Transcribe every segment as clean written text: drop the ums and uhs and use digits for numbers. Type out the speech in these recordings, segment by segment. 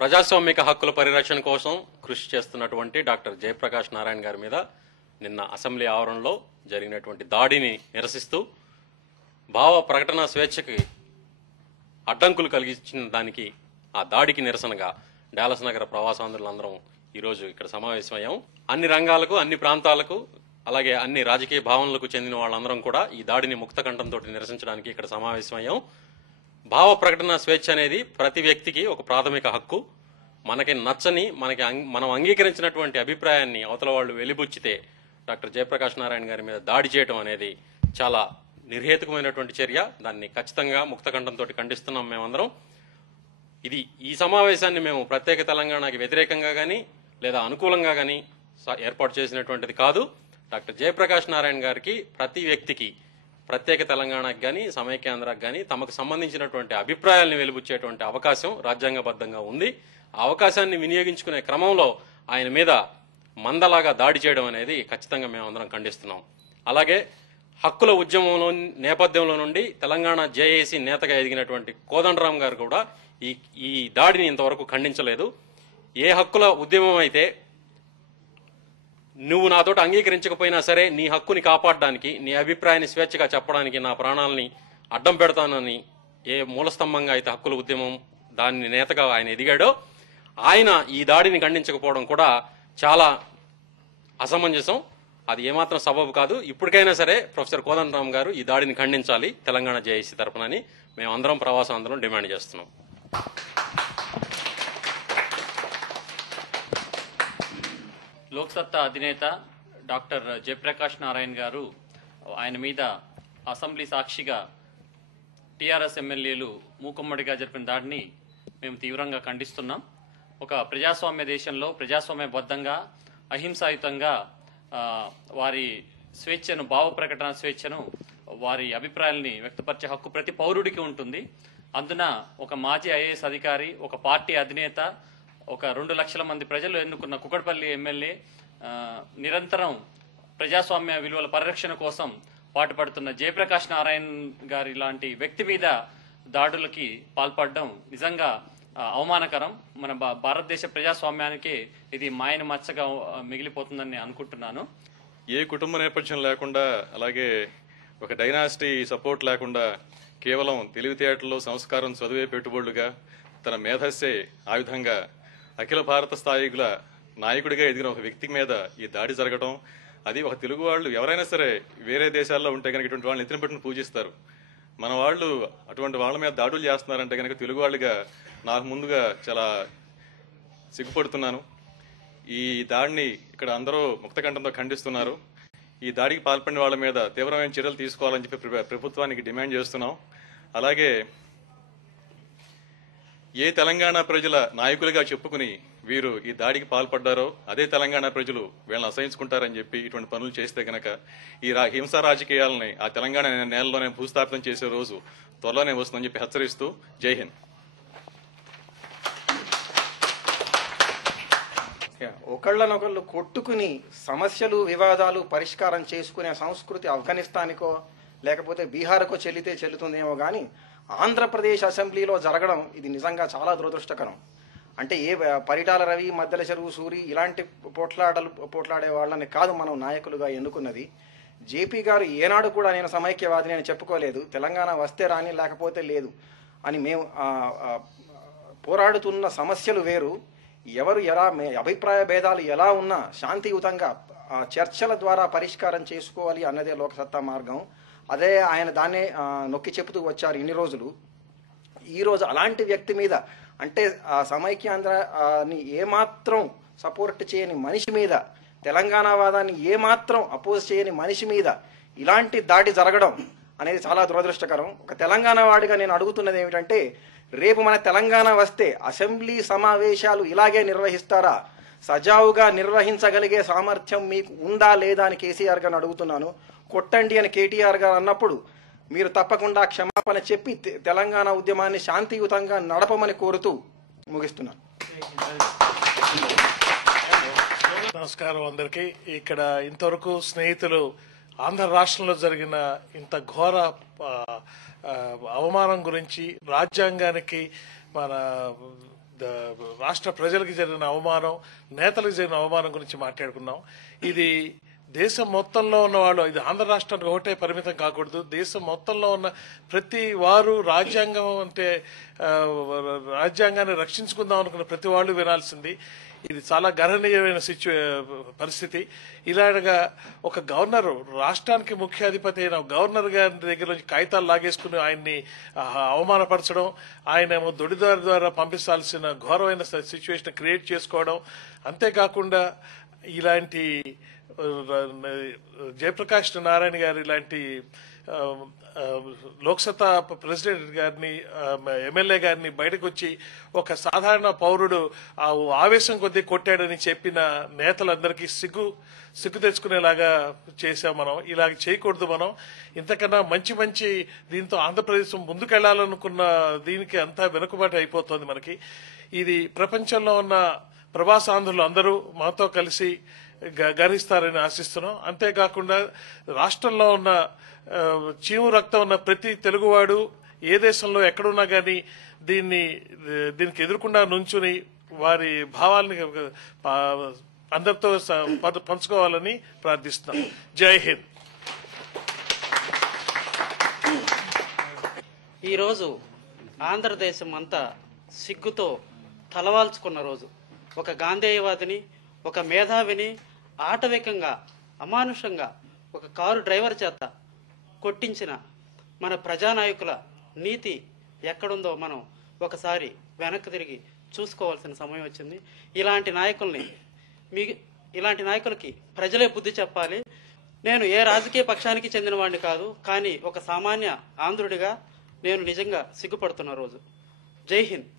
ప్రజాస్వామిక హక్కుల పరిరక్షణ కోసం కృషి చేస్తున్నటువంటి డాక్టర్ జయప్రకాష్ నారాయణ గారి మీద నిన్న అసెంబ్లీ ఆవరణలో జరిగినటువంటి దాడిని నిరసిస్తూ భావ ప్రకటన స్వేచ్ఛకి అడ్డంకులు కలిగించిన దానికి ఆ దాడికి నిరసనగా డాలస్ నగర ప్రవాసాంధ్రులందరం ఈరోజు ఇక్కడ సమావేశమయ్యాం. అన్ని రంగాలకు, అన్ని ప్రాంతాలకు, అలాగే అన్ని రాజకీయ భావనలకు చెందిన వాళ్ళందరం కూడా ఈ దాడిని ముక్త కంఠంతో నిరసించడానికి ఇక్కడ సమావేశమయ్యాం. భావ ప్రకటన స్వేచ్ఛ అనేది ప్రతి వ్యక్తికి ఒక ప్రాథమిక హక్కు. మనకి నచ్చని, మనం అంగీకరించినటువంటి అభిప్రాయాన్ని అవతల వాళ్ళు వెలిబుచ్చితే డాక్టర్ జయప్రకాష్ నారాయణ గారి మీద దాడి చేయడం అనేది చాలా నిర్హేతుకమైనటువంటి చర్య. దాన్ని ఖచ్చితంగా ముక్త కంఠంతో ఖండిస్తున్నాం మేమందరం. ఈ సమావేశాన్ని మేము ప్రత్యేక తెలంగాణకి వ్యతిరేకంగా కానీ లేదా అనుకూలంగా కానీ ఏర్పాటు చేసినటువంటిది కాదు. డాక్టర్ జయప్రకాష్ నారాయణ గారికి ప్రతి వ్యక్తికి ప్రత్యేక తెలంగాణకు కానీ సమైక్యాంధ్రకు కానీ తమకు సంబంధించినటువంటి అభిప్రాయాలను వెలుబుచ్చేటువంటి అవకాశం రాజ్యాంగబద్ధంగా ఉంది. ఆ అవకాశాన్ని వినియోగించుకునే క్రమంలో ఆయన మీద మందలాగా దాడి చేయడం అనేది ఖచ్చితంగా మేమందరం ఖండిస్తున్నాం. అలాగే హక్కుల ఉద్యమంలో నేపథ్యంలో నుండి తెలంగాణ జేఏసీ నేతగా ఎదిగినటువంటి కోదండరాం గారు కూడా ఈ దాడిని ఇంతవరకు ఖండించలేదు. ఏ హక్కుల ఉద్యమం అయితే నువ్వు నాతోటి అంగీకరించకపోయినా సరే నీ హక్కుని కాపాడడానికి, నీ అభిప్రాయాన్ని స్వేచ్ఛగా చెప్పడానికి నా ప్రాణాలని అడ్డం పెడతానని ఏ మూలస్తంభంగా అయితే హక్కుల ఉద్యమం దాన్ని నేతగా ఆయన ఎదిగాడో, ఆయన ఈ దాడిని ఖండించకపోవడం కూడా చాలా అసమంజసం. అది ఏమాత్రం సబబు కాదు. ఇప్పటికైనా సరే ప్రొఫెసర్ కోదండరాం గారు ఈ దాడిని ఖండించాలి తెలంగాణ జేఏసీ తరఫునని మేమందరం ప్రవాసాంధ్రం డిమాండ్ చేస్తున్నాం. లోక్సత్తా అధినేత డాక్టర్ జయప్రకాష్ నారాయణ గారు ఆయన మీద అసెంబ్లీ సాక్షిగా టీఆర్ఎస్ ఎమ్మెల్యేలు మూకుమ్మడిగా జరిపిన దాడిని మేము తీవ్రంగా ఖండిస్తున్నాం. ఒక ప్రజాస్వామ్య దేశంలో ప్రజాస్వామ్యబద్ధంగా అహింసాయుతంగా వారి స్వేచ్ఛను, భావ ప్రకటన స్వేచ్ఛను, వారి అభిప్రాయాల్ని వ్యక్తపరిచే హక్కు ప్రతి పౌరుడికి ఉంటుంది. అందున ఒక మాజీ ఐఏఎస్ అధికారి, ఒక పార్టీ అధినేత, ఒక 2 లక్షల మంది ప్రజలు ఎన్నుకున్న కుకట్పల్లి ఎమ్మెల్యే నిరంతరం ప్రజాస్వామ్య విలువల పరిరక్షణ కోసం పాటుపడుతున్న జయప్రకాష్ నారాయణ గారి లాంటి వ్యక్తి మీద దాడులకి పాల్పడడం నిజంగా అవమానకరం. మన భారతదేశ ప్రజాస్వామ్యానికి ఇది మాయన మచ్చగా మిగిలిపోతుందని అనుకుంటున్నాను. ఏ కుటుంబ నేపథ్యం లేకుండా, అలాగే ఒక డైనాసిటీ సపోర్ట్ లేకుండా కేవలం తెలివితేటల్లో సంస్కారం, చదువే పెట్టుబడులుగా తన మేధస్సే ఆయుధంగా అఖిల భారత స్థాయిల నాయకుడిగా ఎదిగిన ఒక వ్యక్తి మీద ఈ దాడి జరగడం, అది ఒక తెలుగు వాళ్ళు ఎవరైనా సరే వేరే దేశాల్లో ఉంటే కనుక ఇటువంటి వాళ్ళని ఎత్తిన పెట్టుకుని పూజిస్తారు. మన వాళ్ళు అటువంటి వాళ్ళ మీద దాడులు చేస్తున్నారంటే కనుక తెలుగు వాళ్ళుగా నాకు ముందుగా చాలా సిగ్గుపడుతున్నాను. ఈ దాడిని ఇక్కడ అందరూ ముక్తకంఠంతో ఖండిస్తున్నారు. ఈ దాడికి పాల్పడిన వాళ్ళ మీద తీవ్రమైన చర్యలు తీసుకోవాలని చెప్పి ప్రభుత్వానికి డిమాండ్ చేస్తున్నాం. అలాగే ఏ తెలంగాణ ప్రజల నాయకులుగా చెప్పుకుని వీరు ఈ దాడికి పాల్పడ్డారో అదే తెలంగాణ ప్రజలు వీళ్ళని అసహించుకుంటారని చెప్పి ఇటువంటి పనులు చేస్తే గనక ఈ హింసా రాజకీయాలని ఆ తెలంగాణ నేలలోనే భూస్థాపితం చేసే రోజు త్వరలోనే వస్తుందని చెప్పి హెచ్చరిస్తూ జై హింద్. ఒకళ్ళనొకళ్ళు కొట్టుకుని సమస్యలు, వివాదాలు పరిష్కారం చేసుకునే సంస్కృతి ఆఫ్ఘనిస్తాన్కో లేకపోతే బీహార్కో చెల్లుతుందేమో కానీ ఆంధ్రప్రదేశ్ అసెంబ్లీలో జరగడం ఇది నిజంగా చాలా దురదృష్టకరం. అంటే ఏ పరిటాల రవి, మద్దెల చెరువు సూరి ఇలాంటి పోట్లాడే వాళ్ళని కాదు మనం నాయకులుగా ఎన్నుకున్నది. జేపీ గారు ఏనాడు కూడా నేను సమైక్యవాదిని అని చెప్పుకోలేదు. తెలంగాణ వస్తే రాని, లేకపోతే లేదు అని మేము పోరాడుతున్న సమస్యలు వేరు. ఎవరు ఎలా అభిప్రాయ భేదాలు ఎలా ఉన్నా శాంతియుతంగా చర్చల ద్వారా పరిష్కారం చేసుకోవాలి అన్నదే లోకసత్తా మార్గం. అదే ఆయన దాన్నే నొక్కి చెబుతూ వచ్చారు ఇన్ని రోజులు. ఈరోజు అలాంటి వ్యక్తి మీద, అంటే ఆ సమైక్యాంధ్రని ఏమాత్రం సపోర్ట్ చేయని మనిషి మీద, తెలంగాణ వాదాన్ని ఏమాత్రం అపోజ్ చేయని మనిషి మీద ఇలాంటి దాడి జరగడం అనేది చాలా దురదృష్టకరం. ఒక తెలంగాణ వాడిగా నేను అడుగుతున్నది ఏమిటంటే, రేపు మన తెలంగాణ వస్తే అసెంబ్లీ సమావేశాలు ఇలాగే నిర్వహిస్తారా? సజావుగా నిర్వహించగలిగే సామర్థ్యం మీకు ఉందా లేదా అని కేసీఆర్ గారిని అడుగుతున్నాను. కొట్టండి అని కేటీఆర్ గారు అన్నప్పుడు మీరు తప్పకుండా క్షమాపణ చెప్పి తెలంగాణ ఉద్యమాన్ని శాంతియుతంగా నడపమని కోరుతూ ముగిస్తున్నాను. నమస్కారం అందరికీ. ఇక్కడ ఇంతవరకు స్నేహితులు ఆంధ్ర రాష్ట్రంలో జరిగిన ఇంత ఘోర అవమానం గురించి, రాజ్యాంగానికి, మన రాష్ట్ర ప్రజలకు జరిగిన అవమానం, నేతలకు జరిగిన అవమానం గురించి మాట్లాడుకున్నాం. ఇది దేశం మొత్తంలో ఉన్న వాళ్ళు, ఇది ఆంధ్ర రాష్ట్రానికి ఒకటే పరిమితం కాకూడదు. దేశం మొత్తంలో ఉన్న ప్రతి వారు రాజ్యాంగం అంటే రాజ్యాంగాన్ని రక్షించుకుందాం అనుకున్న ప్రతి వాళ్ళు వినాల్సింది. ఇది చాలా గణనీయమైన పరిస్థితి. ఇలాగా ఒక గవర్నర్, రాష్ట్రానికి ముఖ్య అధిపతి అయిన గవర్నర్ గారి దగ్గర నుంచి కాగితాలు లాగేసుకుని ఆయన్ని అవమానపరచడం, ఆయన ఏమో దొడిదారి ద్వారా పంపించాల్సిన ఘోరమైన సిచ్యువేషన్ క్రియేట్ చేసుకోవడం, అంతేకాకుండా ఇలాంటి జయప్రకాష్ నారాయణ గారు ఇలాంటి లోక్సత్తా ప్రెసిడెంట్ గారిని, ఎమ్మెల్యే గారిని బయటకు వచ్చి ఒక సాధారణ పౌరుడు ఆ ఆవేశం కొద్దీ కొట్టాడని చెప్పిన నేతలందరికీ సిగ్గు తెచ్చుకునేలాగా చేశాం మనం. ఇలాగ చేయకూడదు మనం. ఇంతకన్నా మంచి దీంతో ఆంధ్రప్రదేశ్ ముందుకెళ్లాలనుకున్న దీనికి అంతా వెనుకబాటు అయిపోతుంది మనకి. ఇది ప్రపంచంలో ఉన్న ప్రవాసాంధ్రులు అందరూ మాతో కలిసి గర్హిస్తారని ఆశిస్తున్నాం. అంతేకాకుండా రాష్ట్రంలో ఉన్న చీము రక్తం ఉన్న ప్రతి తెలుగువాడు ఏ దేశంలో ఎక్కడున్నా కానీ దీనికి ఎదుర్కొన్నా నుంచుని వారి భావాలని అందరితో పంచుకోవాలని ప్రార్థిస్తున్నాం. జై హింద్. ఈరోజు ఆంధ్రదేశం అంతా సిగ్గుతో తలవాల్చుకున్న రోజు. ఒక గాంధేయవాదిని, ఒక మేధావిని ఆటవికంగా, అమానుషంగా ఒక కారు డ్రైవర్ చేత కొట్టించిన మన ప్రజానాయకుల నీతి ఎక్కడుందో మనం ఒకసారి వెనక్కి తిరిగి చూసుకోవాల్సిన సమయం వచ్చింది. ఇలాంటి నాయకులకి ప్రజలే బుద్ధి చెప్పాలి. నేను ఏ రాజకీయ పక్షానికి చెందిన వాడిని కాదు, కానీ ఒక సామాన్య ఆంధ్రుడిగా నేను నిజంగా సిగ్గుపడుతున్న రోజు. జై హింద్.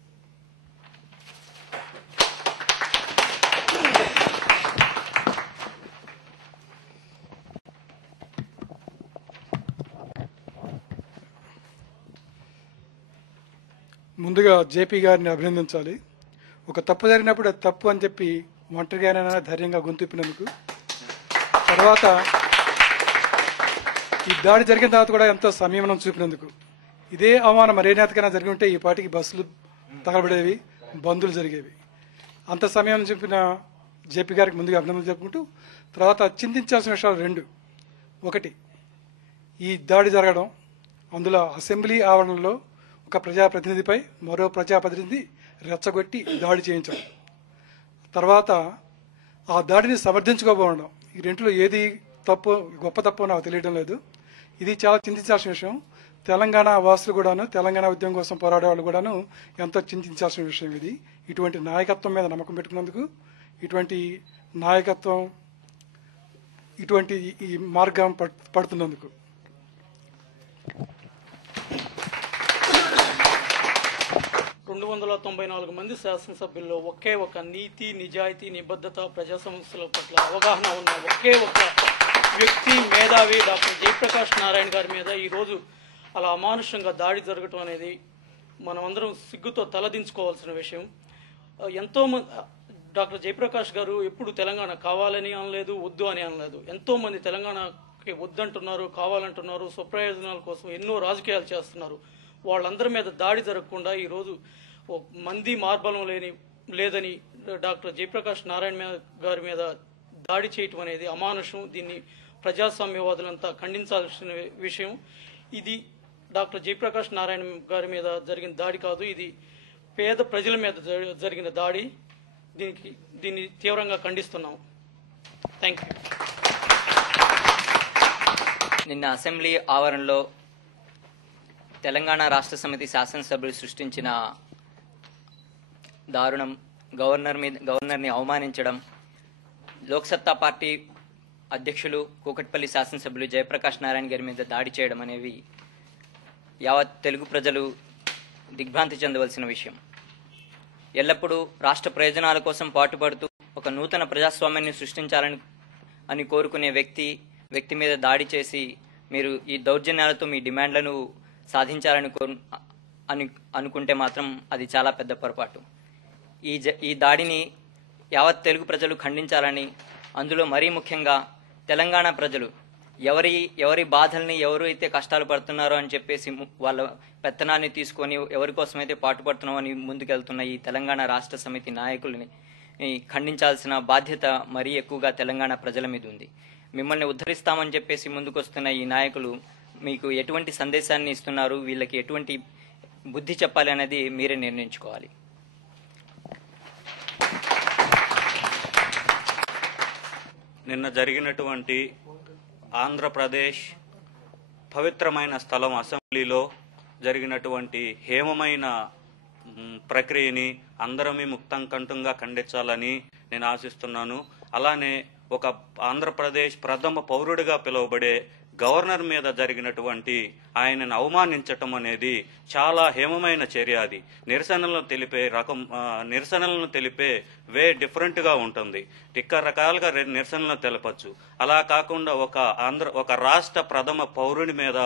ముందుగా జేపీ గారిని అభినందించాలి. ఒక తప్పు జరిగినప్పుడు అది తప్పు అని చెప్పి ఒంటరిగానైనా ధైర్యంగా గొంతుప్పినందుకు. తర్వాత ఈ దాడి జరిగిన తర్వాత కూడా ఎంతో సంయమనం చూపినందుకు. ఇదే అవమానం మరే నేతకైనా జరిగి ఉంటే ఈ పాటికి బస్సులు తగలబడేవి, బందులు జరిగేవి. అంత సమయం చూపిన జేపీ గారికి ముందుగా అభినందనలు చెప్పుకుంటూ, తర్వాత చింతించాల్సిన విషయాలు రెండు. ఒకటి, ఈ దాడి జరగడం, అందులో అసెంబ్లీ ఆవరణలో ఒక ప్రజాప్రతినిధిపై మరో ప్రజాప్రతినిధి రెచ్చగొట్టి దాడి చేయించడం, తర్వాత ఆ దాడిని సమర్థించుకోబోవడం. ఈ రెంట్లో ఏది తప్పు, గొప్ప తప్పు నాకు తెలియడం లేదు. ఇది చాలా చింతించాల్సిన విషయం. తెలంగాణ వాసులు కూడాను, తెలంగాణ ఉద్యమం కోసం పోరాడే వాళ్ళు కూడాను ఎంతో చింతించాల్సిన విషయం ఇది. ఇటువంటి నాయకత్వం మీద నమ్మకం పెట్టుకున్నందుకు, ఇటువంటి నాయకత్వం, ఇటువంటి ఈ మార్గం పడుతున్నందుకు. 294 మంది శాసనసభ్యుల్లో ఒకే ఒక నీతి, నిజాయితీ, నిబద్ధత, ప్రజా సమస్యల పట్ల అవగాహన ఉన్న ఒకే ఒక వ్యక్తి, మేధావి డాక్టర్ జయప్రకాష్ నారాయణ గారి మీద ఈరోజు అలా అమానుషంగా దాడి జరగటం అనేది మనమందరం సిగ్గుతో తలదించుకోవాల్సిన విషయం. ఎంతోమంది డాక్టర్ జయప్రకాష్ గారు ఎప్పుడు తెలంగాణ కావాలని అనలేదు, వద్దు అని అనలేదు. ఎంతోమంది తెలంగాణకి వద్దంటున్నారు, కావాలంటున్నారు, స్వప్రయోజనాల కోసం ఎన్నో రాజకీయాలు చేస్తున్నారు. వాళ్ళందరి మీద దాడి జరగకుండా ఈరోజు మంది మార్బలం లేదని డాక్టర్ జయప్రకాష్ నారాయణ గారి మీద దాడి చేయటం అనేది అమానుషం. దీన్ని ప్రజాస్వామ్యవాదులంతా ఖండించాల్సిన విషయం. ఇది డాక్టర్ జయప్రకాష్ నారాయణ గారి మీద జరిగిన దాడి కాదు, ఇది పేద ప్రజల మీద జరిగిన దాడి. దీన్ని తీవ్రంగా ఖండిస్తున్నాం. Thank you. నిన్న అసెంబ్లీ ఆవరణలో తెలంగాణ రాష్ట్ర సమితి శాసనసభ్యులు సృష్టించిన దారుణం, గవర్నర్ని అవమానించడం, లోక్సత్తా పార్టీ అధ్యక్షులు కూకట్పల్లి శాసనసభ్యులు జయప్రకాష్ నారాయణ గారి మీద దాడి చేయడం అనేవి యావత్ తెలుగు ప్రజలు దిగ్భ్రాంతి చెందవలసిన విషయం. ఎల్లప్పుడూ రాష్ట్ర ప్రయోజనాల కోసం పాటుపడుతూ ఒక నూతన ప్రజాస్వామ్యాన్ని సృష్టించాలని కోరుకునే వ్యక్తి మీద దాడి చేసి మీరు ఈ దౌర్జన్యాలతో మీ డిమాండ్లను సాధించాలని అనుకుంటే మాత్రం అది చాలా పెద్ద పొరపాటు. ఈ దాడిని యావత్ తెలుగు ప్రజలు ఖండించాలని, అందులో మరీ ముఖ్యంగా తెలంగాణ ప్రజలు ఎవరి బాధల్ని ఎవరు అయితే కష్టాలు పడుతున్నారో అని చెప్పేసి వాళ్ళ పెత్తనాన్ని తీసుకొని ఎవరి కోసమైతే పాటుపడుతున్నామని ముందుకెళ్తున్న ఈ తెలంగాణ రాష్ట్ర సమితి నాయకుల్ని ఖండించాల్సిన బాధ్యత మరీ ఎక్కువగా తెలంగాణ ప్రజల మీద ఉంది. మిమ్మల్ని ఉద్ధరిస్తామని చెప్పేసి ముందుకొస్తున్న ఈ నాయకులు మీకు ఎటువంటి సందేశాన్ని ఇస్తున్నారు, వీళ్ళకి ఎటువంటి బుద్ధి చెప్పాలి అనేది మీరే నిర్ణయించుకోవాలి. నిన్న జరిగినటువంటి ఆంధ్రప్రదేశ్ పవిత్రమైన స్థలం అసెంబ్లీలో జరిగినటువంటి హేమమైన ప్రక్రియని అందరమీ ముక్తంకంఠంగా ఖండించాలని నేను ఆశిస్తున్నాను. అలానే ఒక ఆంధ్రప్రదేశ్ ప్రథమ పౌరుడిగా పిలువబడే గవర్నర్ మీద జరిగినటువంటి ఆయనను అవమానించటం అనేది చాలా హేమమైన చర్య. అది నిరసనలను తెలిపే వే డిఫరెంట్ గా ఉంటుంది. రకాలుగా నిరసనలను తెలపచ్చు. అలా కాకుండా ఒక రాష్ట్ర ప్రథమ పౌరుని మీద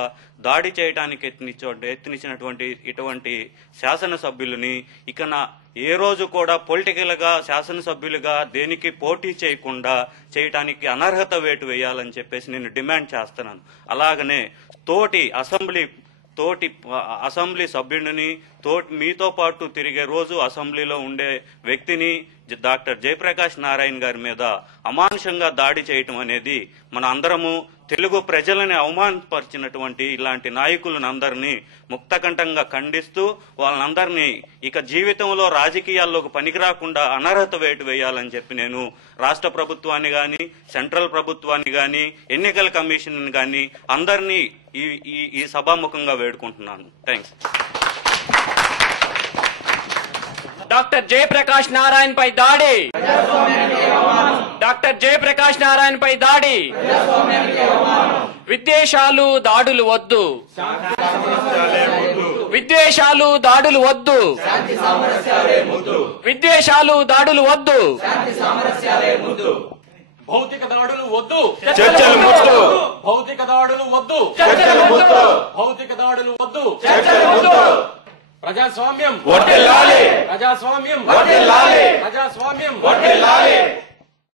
దాడి చేయడానికి యత్నించినటువంటి ఇటువంటి శాసనసభ్యులని ఏ రోజు కూడా పొలిటికల్ గా శాసనసభ్యులుగా దేనికి పోటీ చేయకుండా చేయటానికి అనర్హత వేటు వేయాలని చెప్పేసి నేను డిమాండ్ చేస్తున్నాను. అలాగనే తోటి అసెంబ్లీ సభ్యుడిని మీతో పాటు తిరిగే రోజు అసెంబ్లీలో ఉండే వ్యక్తిని డాక్టర్ జయప్రకాష్ నారాయణ గారి మీద అమానుషంగా దాడి చేయటం అనేది మన అందరము తెలుగు ప్రజలని అవమానపరిచినటువంటి ఇలాంటి నాయకులను అందరినీ ముక్తకంఠంగా ఖండిస్తూ వాళ్ళందరినీ ఇక జీవితంలో రాజకీయాల్లోకి పనికిరాకుండా అనర్హత వేటు వేయాలని చెప్పి నేను రాష్ట్ర ప్రభుత్వాన్ని గాని సెంట్రల్ ప్రభుత్వాన్ని గాని ఎన్నికల కమిషన్ గాని అందరినీ ఈ సభాముఖంగా వేడుకుంటున్నాను. థ్యాంక్స్. డాక్టర్ జయప్రకాష్ నారాయణ పై దాడి, డాక్టర్ జయప్రకాష్ నారాయణ పై దాడి. విద్వేషాలు దాడులు వద్దు, విద్వేషాలు దాడులు వద్దు, విద్వేషాలు దాడులు వద్దు, భౌతిక దాడులు వద్దు, చర్చలు ముద్దు, భౌతిక దాడులు వద్దు, భౌతిక దాడులు వద్దు, ప్రజాస్వామ్యం వర్ధిల్లాలి, ప్రజాస్వామ్యం వర్ధిల్లాలి, ప్రజాస్వామ్యం వర్ధిల్లాలి.